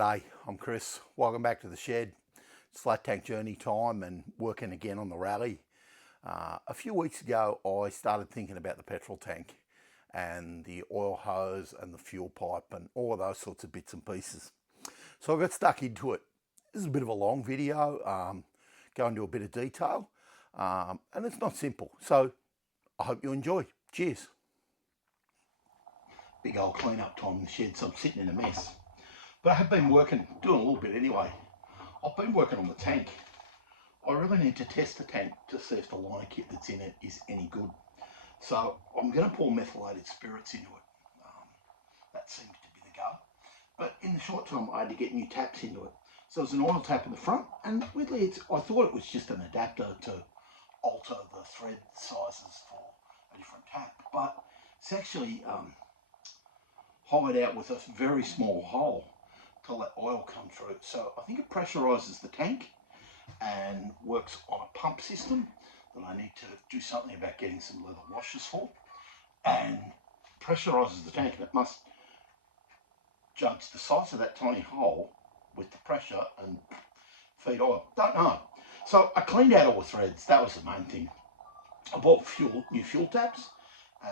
G'day, I'm Chris. Welcome back to the shed. It's flat tank journey time and working again on the Raleigh. A few weeks ago I started thinking about the petrol tank and the oil hose and the fuel pipe and all of those sorts of bits and pieces. So I got stuck into it. This is a bit of a long video, go into a bit of detail, and it's not simple. So I hope you enjoy. Cheers. Big old clean up time in the shed, so I'm sitting in a mess. But I have been working, doing a little bit anyway. I've been working on the tank. I really need to test the tank to see if the liner kit that's in it is any good. So I'm going to pour methylated spirits into it. That seems to be the go. But in the short term, I had to get new taps into it. So there's an oil tap in the front, and weirdly, I thought it was just an adapter to alter the thread sizes for a different tap. But it's actually hollowed out with a very small hole to let oil come through. So I think it pressurizes the tank and works on a pump system that I need to do something about getting some leather washers for, and pressurizes the tank, and it must judge the size of that tiny hole with the pressure and feed oil. Don't know. So I cleaned out all the threads. That was the main thing. I bought new fuel taps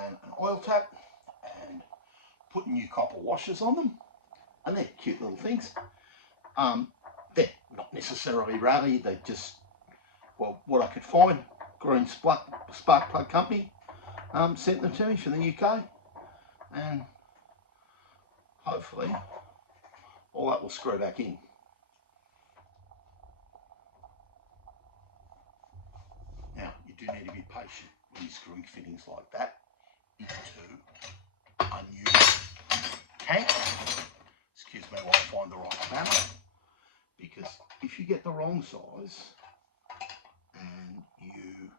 and an oil tap and put new copper washers on them. And they're cute little things. They're not necessarily Raleigh, they're just, well, what I could find. Green Spark Plug Company sent them to me from the UK. And hopefully all that will screw back in. Now, you do need to be patient when you're screwing fittings like that into a new tank. Excuse me while I find the right spanner, because if you get the wrong size and you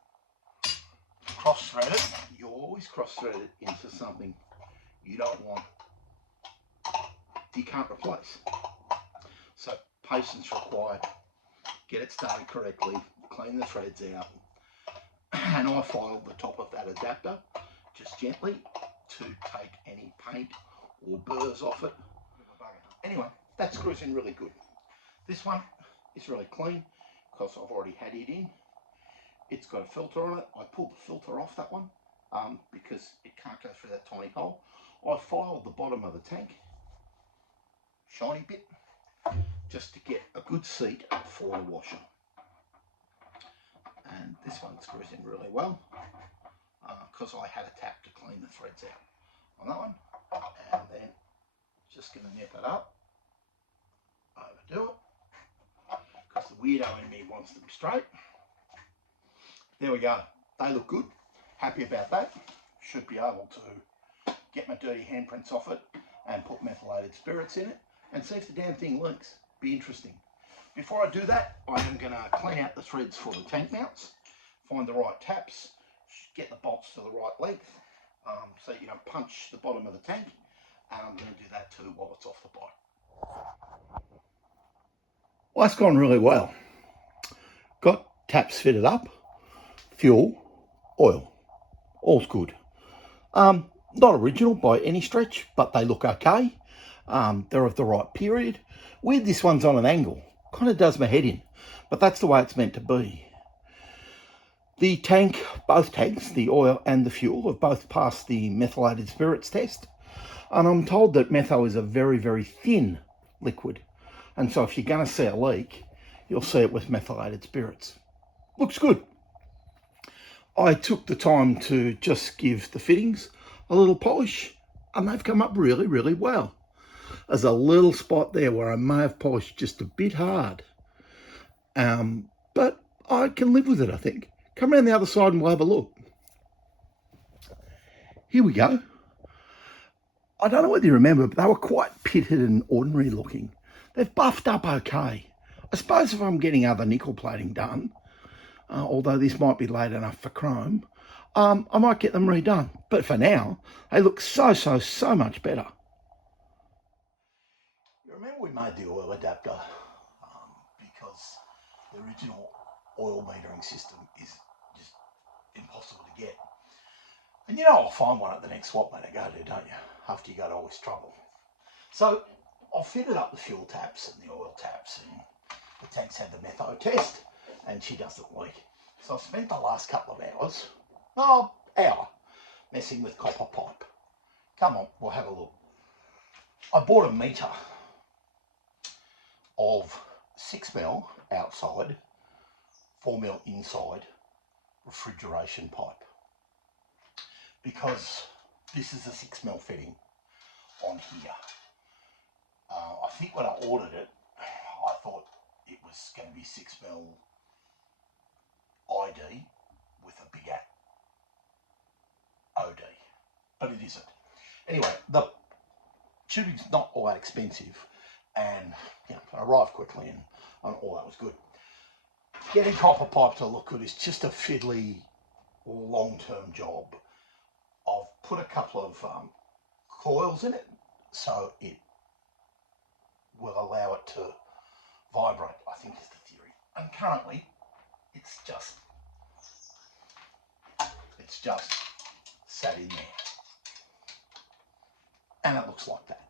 cross thread it, you always cross thread it into something you don't want, you can't replace. So patience required. Get it started correctly, clean the threads out, and I filed the top of that adapter just gently to take any paint or burrs off it. Anyway, that screws in really good. This one is really clean because I've already had it in. It's got a filter on it. I pulled the filter off that one because it can't go through that tiny hole. I filed the bottom of the tank, shiny bit, just to get a good seat for the washer. And this one screws in really well because I had a tap to clean the threads out on that one. And then just going to nip it up, overdo it, because the weirdo in me wants them straight. There we go. They look good. Happy about that. Should be able to get my dirty handprints off it and put methylated spirits in it and see if the damn thing leaks. Be interesting. Before I do that, I am going to clean out the threads for the tank mounts, find the right taps, get the bolts to the right length so you don't punch the bottom of the tank. And I'm going to do that too while it's off the bike. Well, that's gone really well. Got taps fitted up, fuel, oil, all's good. Not original by any stretch, but they look okay. They're of the right period. Weird this one's on an angle, kind of does my head in, but that's the way it's meant to be. The tank, both tanks, the oil and the fuel, have both passed the methylated spirits test. And I'm told that metho is a very, very thin liquid. And so if you're going to see a leak, you'll see it with methylated spirits. Looks good. I took the time to just give the fittings a little polish, and they've come up really, really well. There's a little spot there where I may have polished just a bit hard. But I can live with it, I think. Come around the other side and we'll have a look. Here we go. I don't know whether you remember, but they were quite pitted and ordinary looking. They've buffed up okay. I suppose if I'm getting other nickel plating done, although this might be late enough for chrome, I might get them redone. But for now, they look so much better. You remember we made the oil adapter because the original oil metering system is just impossible to get. And you know I'll find one at the next swap meet I go to, don't you? After you go to all this trouble. So I've fitted up the fuel taps and the oil taps, and the tank's had the metho test, and she doesn't leak. So I've spent the last couple of hours, hour, messing with copper pipe. Come on, we'll have a look. I bought a metre of 6mm outside, 4mm inside refrigeration pipe, because this is a 6mm fitting on here. I think when I ordered it, I thought it was going to be 6mm ID with a bigger OD, but it isn't. Anyway, the tubing's not all that expensive, and you know, it arrived quickly, and all that was good. Getting copper pipe to look good is just a fiddly long-term job. I've put a couple of coils in it so it will allow it to vibrate, I think is the theory. And currently it's just sat in there, and it looks like that.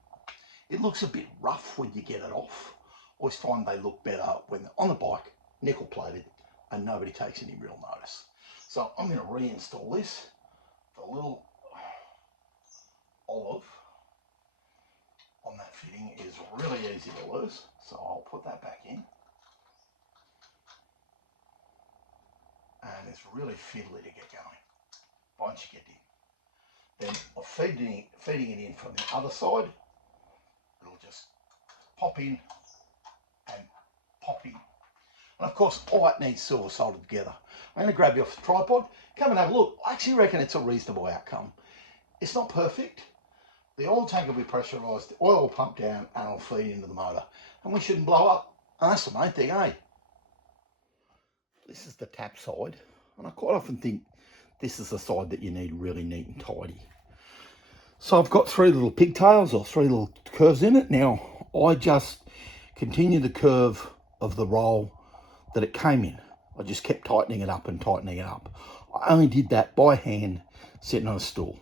It looks a bit rough when you get it off. Always find they look better when they're on the bike, nickel plated, and nobody takes any real notice. So I'm going to reinstall this. The little olive on that fitting is really easy to lose, so I'll put that back in. And it's really fiddly to get going once you get in. Then I'm feeding it in from the other side. It'll just pop in and pop in. And of course, all that needs silver soldered together. I'm going to grab you off the tripod, come and have a look. I actually reckon it's a reasonable outcome. It's not perfect. The oil tank will be pressurised, the oil will pump down, and it'll feed into the motor. And we shouldn't blow up. And that's the main thing, eh? This is the tap side, and I quite often think this is the side that you need really neat and tidy. So I've got 3 little pigtails, or 3 little curves in it. Now, I just continue the curve of the roll that it came in. I just kept tightening it up and tightening it up. I only did that by hand, sitting on a stool.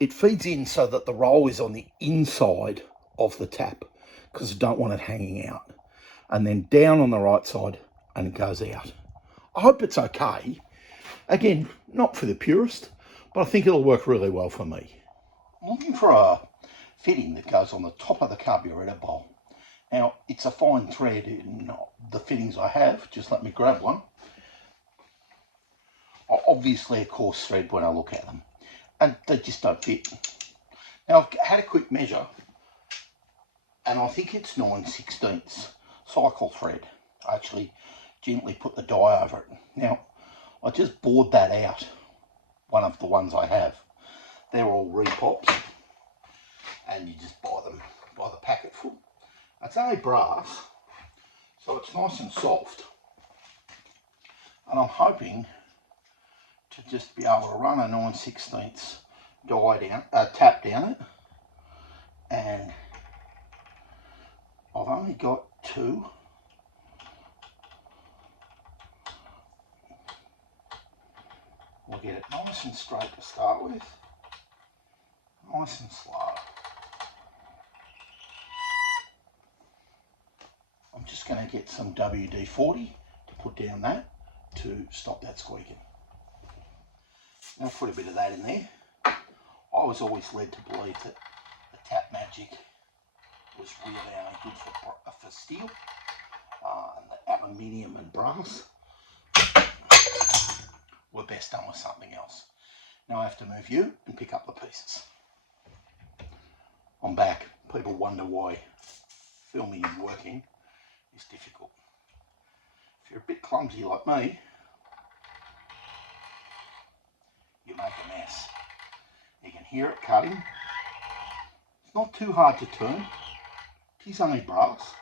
It feeds in so that the roll is on the inside of the tap, because I don't want it hanging out. And then down on the right side, and it goes out. I hope it's okay. Again, not for the purist, but I think it'll work really well for me. I'm looking for a fitting that goes on the top of the carburetor bowl. Now, it's a fine thread in the fittings I have. Just let me grab one. Obviously a coarse thread when I look at them, and they just don't fit. Now, I've had a quick measure, and I think it's 9/16 cycle thread. I actually gently put the dye over it. Now, I just bored that out, one of the ones I have. They're all repops, and you just buy them by the packet full. It's only brass, so it's nice and soft, and I'm hoping to just be able to run a 9/16 dye down, tap down it, and I've only got 2. We'll get it nice and straight to start with, nice and slow. I'm just going to get some WD-40 to put down that to stop that squeaking. Now put a bit of that in there. I was always led to believe that the Tap Magic was really only good for steel, and the aluminium and brass were best done with something else. Now I have to move you and pick up the pieces. I'm back. People wonder why filming and working is difficult. If you're a bit clumsy like me, you make a mess. You can hear it cutting. It's not too hard to turn. It is only brass.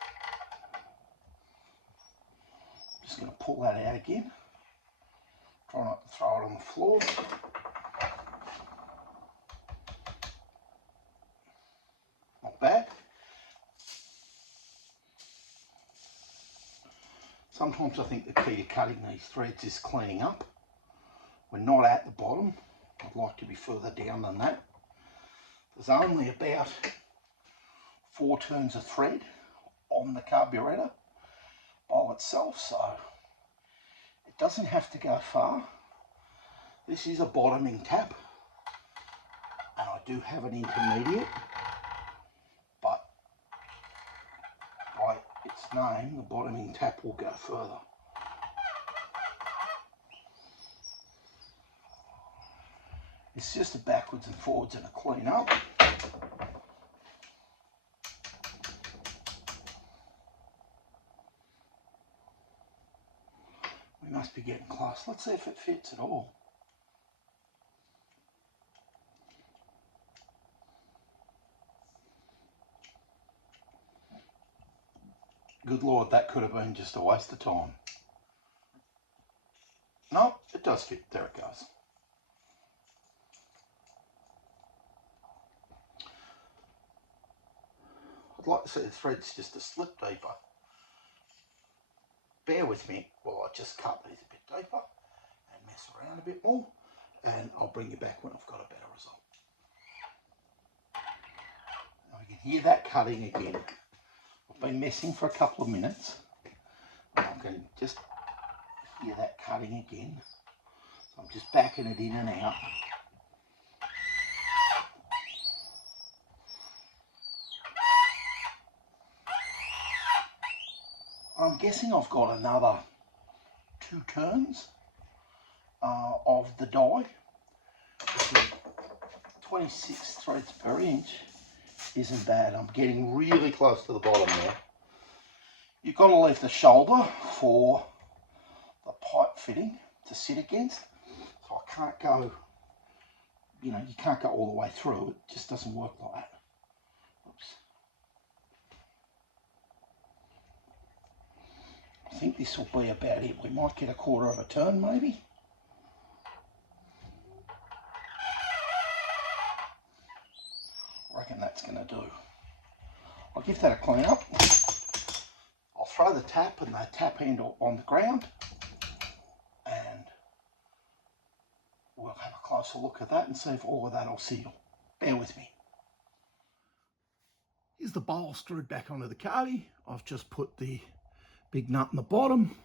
I'm just going to pull that out again. Try not to throw it on the floor. Not bad. Sometimes I think the key to cutting these threads is cleaning up. We're not at the bottom. I'd like to be further down than that. There's only about 4 turns of thread on the carburetor by itself, so it doesn't have to go far. This is a bottoming tap, and I do have an intermediate, but by its name, the bottoming tap will go further. It's just a backwards and forwards and a clean up. We must be getting close. Let's see if it fits at all. Good Lord, that could have been just a waste of time. No, it does fit. There it goes. I'd like to see the threads just a slip deeper. Bear with me while I just cut these a bit deeper and mess around a bit more, and I'll bring you back when I've got a better result. Now you can hear that cutting again. I've been messing for a couple of minutes, and I can just hear that cutting again. So I'm just backing it in and out. I'm guessing I've got another 2 turns of the die. 26 threads per inch isn't bad. I'm getting really close to the bottom there. You've got to leave the shoulder for the pipe fitting to sit against. So I can't go, you know, you can't go all the way through. It just doesn't work like that. Oops. I think this will be about it. We might get a 1/4 of a turn maybe. I reckon that's going to do. I'll give that a clean up. I'll throw the tap and the tap handle on the ground, and we'll have a closer look at that and see if all of that will seal. Bear with me. Here's the bowl screwed back onto the carby. I've just put the big nut in the bottom.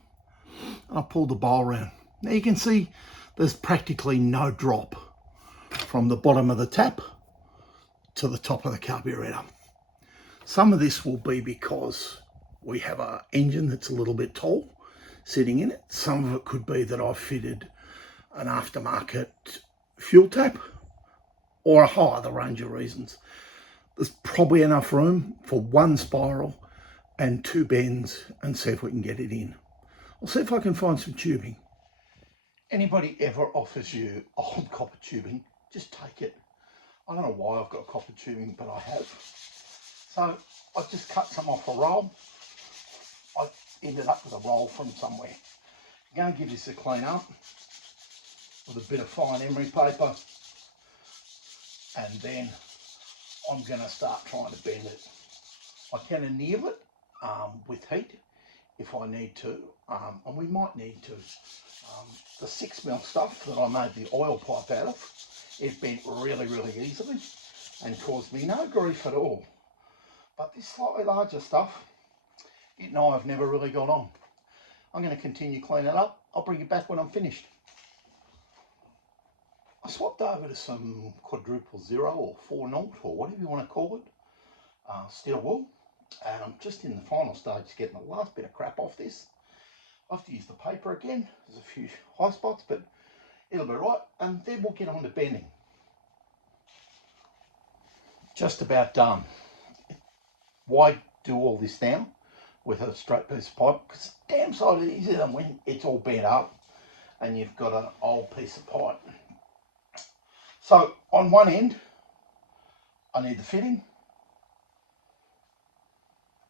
I pulled the bowl around. Now you can see there's practically no drop from the bottom of the tap to the top of the carburetor. Some of this will be because we have an engine that's a little bit tall sitting in it. Some of it could be that I've fitted an aftermarket fuel tap, or a whole other range of reasons. There's probably enough room for 1 spiral and 2 bends, and see if we can get it in. I'll see if I can find some tubing. Anybody ever offers you old copper tubing, just take it. I don't know why I've got copper tubing, but I have. So I just cut some off a roll. I ended up with a roll from somewhere. I'm going to give this a clean up with a bit of fine emery paper, and then I'm going to start trying to bend it. I can anneal it with heat if I need to, and we might need to. The 6mm stuff that I made the oil pipe out of, it bent really, really easily and caused me no grief at all. But this slightly larger stuff, it and I have never really got on. I'm going to continue cleaning it up. I'll bring it back when I'm finished. I swapped over to some quadruple 0 or 4/0 or whatever you want to call it, steel wool, and I'm just in the final stage getting the last bit of crap off this. I have to use the paper again. There's a few high spots, but it'll be right, and then we'll get on to bending. Just about done. Why do all this now with a straight piece of pipe? Because it's damn sight easier than when it's all bent up and you've got an old piece of pipe. So on one end, I need the fitting,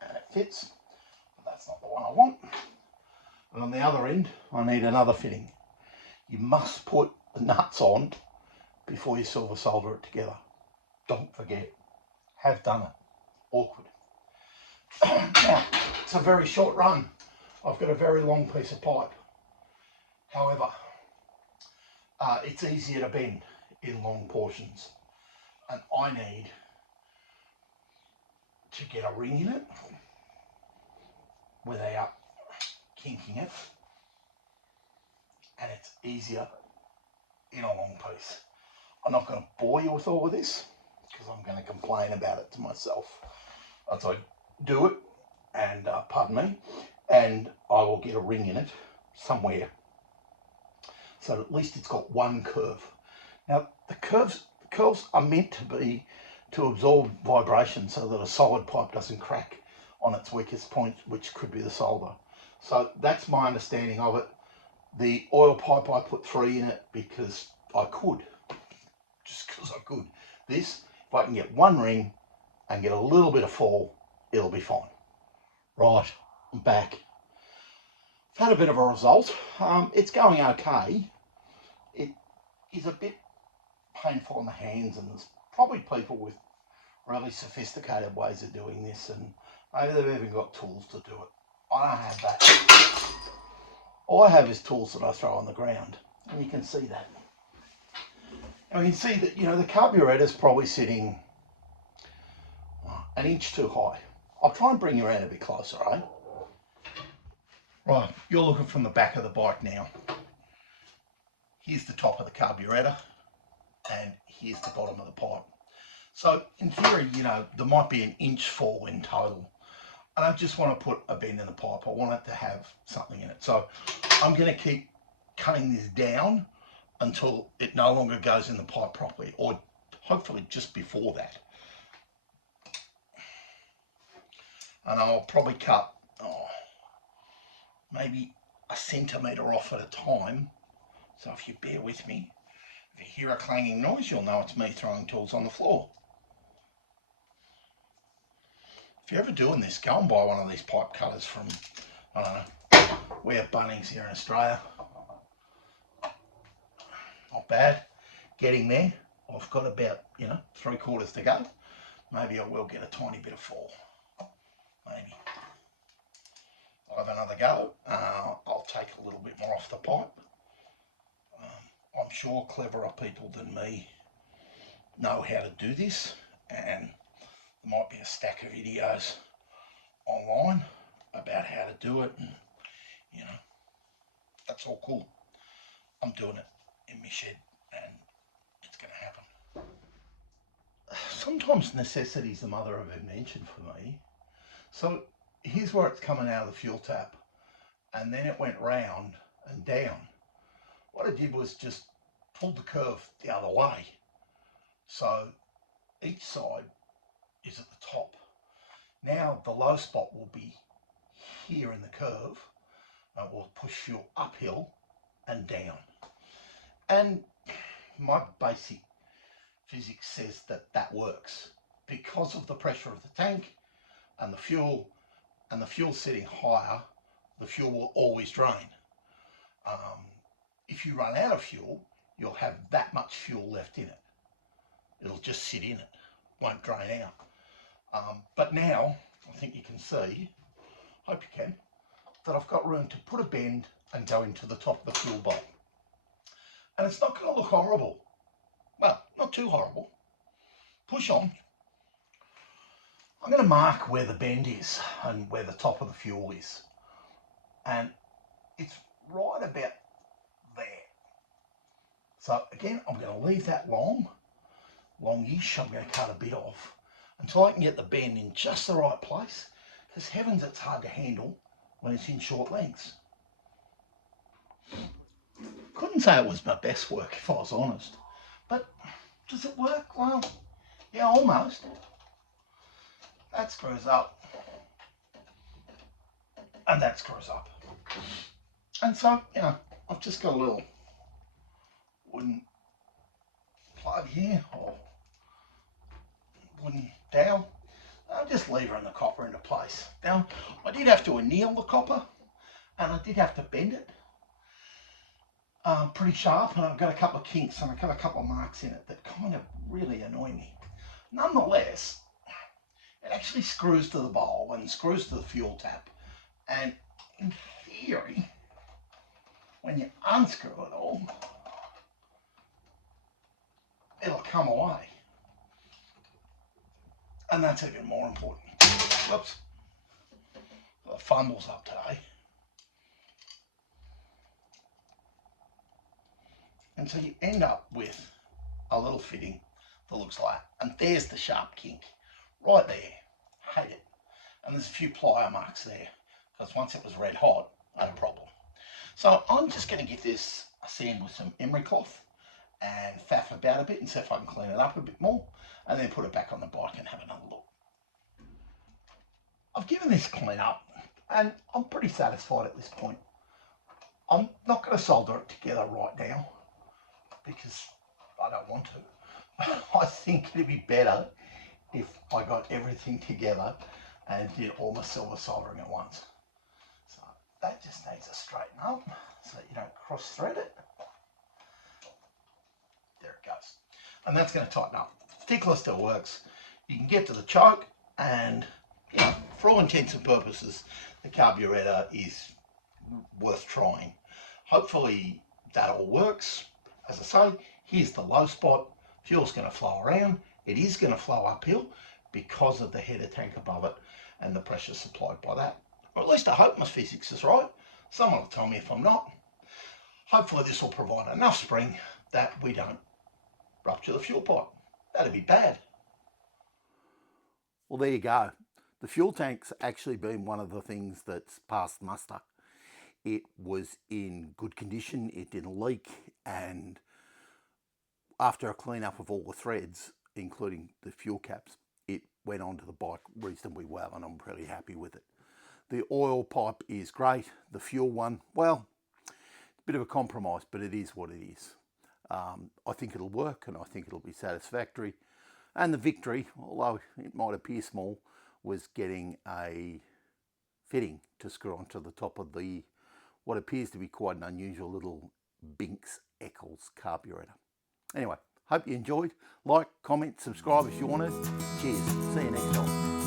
and it fits, but that's not the one I want. And on the other end, I need another fitting. You must put the nuts on before you silver solder it together. Don't forget. Have done it. Awkward. Now, it's a very short run. I've got a very long piece of pipe. However, it's easier to bend in long portions. And I need to get a ring in it without kinking it, and it's easier in a long piece. I'm not going to bore you with all of this because I'm going to complain about it to myself as I do it, and pardon me, and I will get a ring in it somewhere so at least it's got one curve. Now the curves are meant to be to absorb vibration so that a solid pipe doesn't crack on its weakest point, which could be the solder. So that's my understanding of it. The oil pipe, I put 3 in it because I could, just because I could. This, if I can get one ring and get a little bit of fall, it'll be fine. Right, I'm back. I've had a bit of a result. It's going okay. It is a bit painful on the hands, and there's probably people with really sophisticated ways of doing this, and maybe they've even got tools to do it. I don't have that. All I have is tools that I throw on the ground, and you can see that. And you can see that, you know, the carburetor is probably sitting an inch too high. I'll try and bring you around a bit closer, eh? Right, you're looking from the back of the bike now. Here's the top of the carburetor, and here's the bottom of the pipe. So in theory, you know, there might be an inch fall in total. I don't just want to put a bend in the pipe. I want it to have something in it. So I'm going to keep cutting this down until it no longer goes in the pipe properly, or hopefully just before that. And I'll probably cut maybe a centimetre off at a time. So if you bear with me, if you hear a clanging noise, you'll know it's me throwing tools on the floor. If you're ever doing this, go and buy one of these pipe cutters from, I don't know, we have Bunnings here in Australia. Not bad. Getting there. I've got about, 3/4 to go. Maybe I will get a tiny bit of fall. Maybe. I'll have another go. I'll take a little bit more off the pipe. I'm sure cleverer people than me know how to do this, and there might be a stack of videos online about how to do it, and that's all cool. I'm doing it in my shed, and it's going to happen. Sometimes necessity is the mother of invention for me. So here's where it's coming out of the fuel tap, and then it went round and down. What I did was just pulled the curve the other way. So each side is at the top. Now the low spot will be here in the curve. We'll push fuel uphill and down. And my basic physics says that that works because of the pressure of the tank and the fuel sitting higher. The fuel will always drain. If you run out of fuel, you'll have that much fuel left in it. It'll just sit in it, won't drain out. But now, I think you can see, hope you can, that I've got room to put a bend and go into the top of the fuel bowl. And it's not going to look horrible. Well, not too horrible. Push on. I'm going to mark where the bend is and where the top of the fuel is. And it's right about there. So again, I'm going to leave that longish. I'm going to cut a bit off until I can get the bend in just the right place, because heavens, it's hard to handle when it's in short lengths. Couldn't say it was my best work if I was honest, but does it work? Well, yeah, almost. That screws up, and that screws up. And so, I've just got a little wooden plug here, or wooden dowel. I'm just levering the copper into place. Now, I did have to anneal the copper, and I did have to bend it pretty sharp, and I've got a couple of kinks and I've got a couple of marks in it that kind of really annoy me. Nonetheless, it actually screws to the bowl and screws to the fuel tap, and in theory, when you unscrew it all, it'll come away. And that's even more important. Whoops. The fumbles up today. And so you end up with a little fitting that looks like that. And there's the sharp kink right there. Hate it. And there's a few plier marks there because once it was red hot, I had a problem. So I'm just going to give this a sand with some emery cloth and faff about a bit and see if I can clean it up a bit more, and then put it back on the bike and have another look. I've given this clean up and I'm pretty satisfied at this point. I'm not going to solder it together right now because I don't want to. I think it'd be better if I got everything together and did all my silver soldering at once. So that just needs to straighten up so you don't cross thread it. There it goes. And that's going to tighten up. Tickler still works. You can get to the choke and, you know, for all intents and purposes, the carburetor is worth trying. Hopefully that all works. As I say, here's the low spot. Fuel's going to flow around. It is going to flow uphill because of the header tank above it and the pressure supplied by that. Or at least I hope my physics is right. Someone will tell me if I'm not. Hopefully this will provide enough spring that we don't rupture the fuel pipe. That'd be bad. Well, there you go. The fuel tank's actually been one of the things that's passed muster. It was in good condition, it didn't leak, and after a clean up of all the threads, including the fuel caps, it went onto the bike reasonably well, and I'm pretty happy with it. The oil pipe is great. The fuel one, well, a bit of a compromise, but it is what it is. I think it'll work, and I think it'll be satisfactory. And the victory, although it might appear small, was getting a fitting to screw onto the top of the what appears to be quite an unusual little Binks Eccles carburetor. Anyway, hope you enjoyed. Like, comment, subscribe if you want to. Cheers. See you next time.